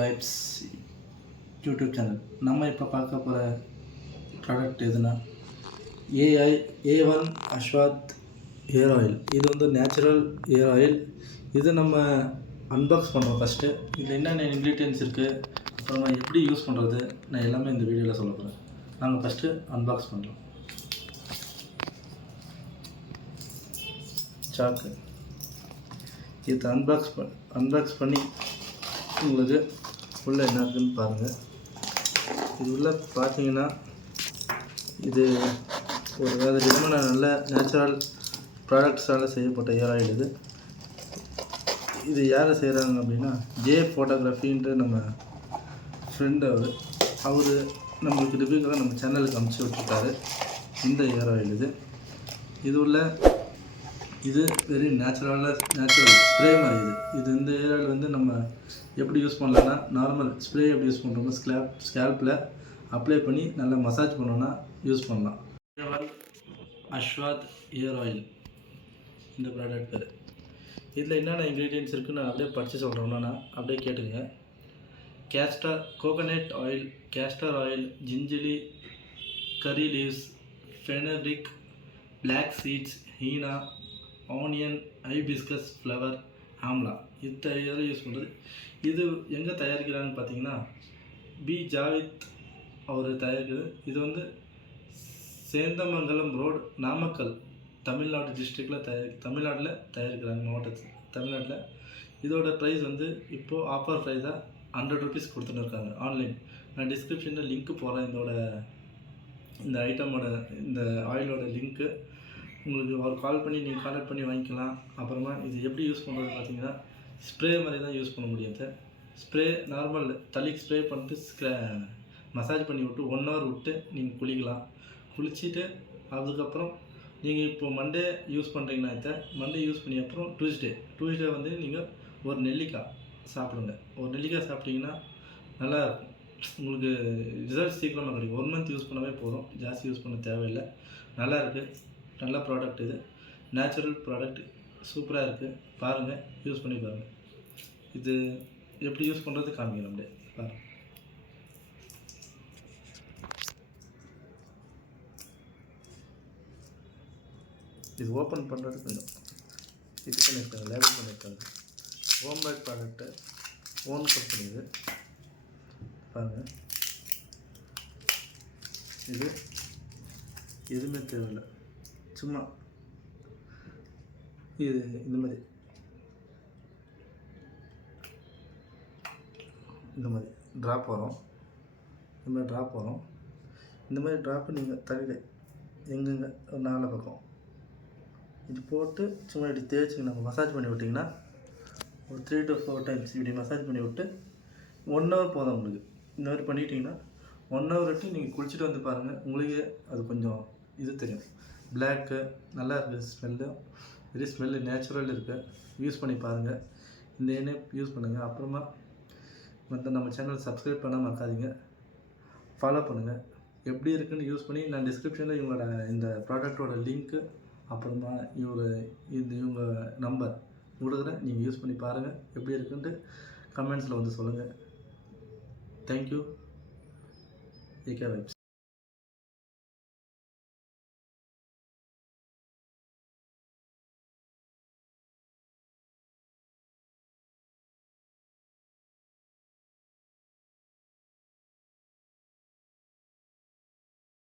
Vibes YouTube channel. நம்ம இப்போ பார்க்க போகிற ப்ராடக்ட் எதுனா A1 அஸ்வாத் ஹேர் ஆயில். இது வந்து நேச்சுரல் ஹேர் ஆயில். இது நம்ம அன்பாக்ஸ் பண்ணுறோம். ஃபஸ்ட்டு இதில் என்னென்ன இன்க்ரீடியன்ஸ் இருக்குது, அப்புறமா எப்படி யூஸ் பண்ணுறது, நான் எல்லாமே இந்த வீடியோவில் சொல்ல போகிறேன். நாங்கள் ஃபஸ்ட்டு அன்பாக்ஸ் பண்ணுறோம். சாக்கு இது அன்பாக்ஸ் பண்ணி உங்களுக்கு உள்ளே என்ன இருக்குதுன்னு பாருங்கள். இது உள்ளே பார்த்தீங்கன்னா இது ஒரு வேறு விதமான நல்ல நேச்சுரல் ப்ராடக்ட்ஸால் செய்யப்பட்ட ஹேர் ஆயில். இது யாரை செய்கிறாங்க அப்படின்னா ஜே ஃபோட்டோகிராஃபின்ற நம்ம ஃப்ரெண்டு அவர் நம்மளுக்கு ரிவ்யூக்காக நம்ம சேனலுக்கு அனுப்பிச்சி விட்டுருக்காரு. இந்த ஹேர் ஆயில் இது உள்ள இது வெரி நேச்சுரல் ஸ்ப்ரே மாதிரி. இது இந்த ஹேர் ஆயில் வந்து நம்ம எப்படி யூஸ் பண்ணலான்னா, நார்மல் ஸ்ப்ரே எப்படி யூஸ் பண்ணுறோமோ ஸ்கேல்பில் அப்ளை பண்ணி நல்லா மசாஜ் பண்ணோன்னா யூஸ் பண்ணலாம். அஸ்வாத் ஹேர் ஆயில் இந்த ப்ராடக்ட் பேர். இதில் என்னென்ன இன்க்ரீடியன்ஸ் இருக்குதுன்னு நான் அப்படியே படித்து சொல்கிறோம்னா அப்படியே கேட்டுங்க. Coconut oil, castor oil, gingelly, curry leaves, fenugreek, black seeds, henna, onion, hibiscus flower, amla. இந்த இதெல்லாம் யூஸ் பண்ணுறது. இது எங்கே தயாரிக்கிறாங்கன்னு பார்த்தீங்கன்னா பி ஜாவித் அவர் தயாரிக்கிறது. இது வந்து சேந்தமங்கலம் ரோடு, நாமக்கல், தமிழ்நாடு டிஸ்ட்ரிக்டில் தமிழ்நாட்டில் தயாரிக்கிறாங்க. மாவட்டத்தில் தமிழ்நாட்டில். இதோட ப்ரைஸ் வந்து இப்போது ஆஃபர் ப்ரைஸாக 100 rupees கொடுத்துன்னு இருக்காங்க ஆன்லைன். நான் டிஸ்கிரிப்ஷனில் லிங்க்கு போகிறேன். இந்த ஐட்டமோட இந்த ஆயிலோட லிங்க்கு உங்களுக்கு அவர் கால் பண்ணி நீங்கள் கான்டாக்ட் பண்ணி வாங்கிக்கலாம். அப்புறமா இது எப்படி யூஸ் பண்ணுறது பார்த்தீங்கன்னா ஸ்ப்ரே மாதிரி தான் யூஸ் பண்ண முடியாது. ஸ்ப்ரே நார்மல் தலைக்கு ஸ்ப்ரே பண்ணிட்டு மசாஜ் பண்ணி விட்டு 1 hour விட்டு நீங்கள் குளிக்கலாம். குளிச்சுட்டு அதுக்கப்புறம் நீங்கள் இப்போ மண்டே யூஸ் பண்ணுறீங்கன்னா மண்டே யூஸ் பண்ணி அப்புறம் டியூஸ்டே வந்து நீங்கள் ஒரு நெல்லிக்காய் சாப்பிடுங்க. ஒரு நெல்லிக்காய் சாப்பிட்டிங்கன்னா நல்லா இருக்கும். உங்களுக்கு ரிசல்ட் சீக்கிரமாக கிடைக்கும். 1 month யூஸ் பண்ணவே போதும், ஜாஸ்தி யூஸ் பண்ண தேவையில்லை. நல்லா இருக்குது, நல்ல ப்ராடக்ட். இது நேச்சுரல் ப்ராடக்ட், சூப்பராக இருக்குது. பாருங்கள், யூஸ் பண்ணி பாருங்கள். இது எப்படி யூஸ் பண்ணுறது காமிக்கிறேன் அப்படியே பாருங்கள். இது ஓப்பன் பண்ணுறது கொஞ்சம் இது பண்ணியிருக்காங்க, லேபிள் பண்ணியிருக்காங்க. Homemade product, own company. இது பாருங்கள். இது எதுவுமே தேவையில்லை, சும்மா இது இந்த மாதிரி ட்ராப் வரும். இந்த மாதிரி ட்ராப்பு நீங்கள் தலையில் எங்கெங்கே ஒரு 4 பக்கம் இது போட்டு சும்மா இப்படி தேய்ச்சி நம்ம மசாஜ் பண்ணி விட்டிங்கன்னா ஒரு 3 to 4 times இப்படி மசாஜ் பண்ணி விட்டு 1 hour போதும் உங்களுக்கு. இந்த மாதிரி பண்ணிட்டீங்கன்னா 1 hour விட்டு நீங்கள் குளிச்சுட்டு வந்து பாருங்கள். உங்களுக்கே அது கொஞ்சம் இது தெரியும். பிளாக்கு நல்லா இருக்குது, ஸ்மெல்லு வெரி ஸ்மெல்லு நேச்சுரல் இருக்குது. யூஸ் பண்ணி பாருங்கள். இந்த எண்ணெய் யூஸ் பண்ணுங்கள். அப்புறமா நம்ம சேனல் சப்ஸ்கிரைப் பண்ண மறக்காதீங்க, ஃபாலோ பண்ணுங்கள். எப்படி இருக்குன்னு யூஸ் பண்ணி நான் டிஸ்கிரிப்ஷனில் இவங்களோட இந்த ப்ராடக்டோட லிங்க்கு அப்புறமா இவங்க நம்பர் கொடுக்குறேன். நீங்கள் யூஸ் பண்ணி பாருங்கள், எப்படி இருக்குன்ட்டு கமெண்ட்ஸில் வந்து சொல்லுங்கள். தேங்க்யூ. AK vibes.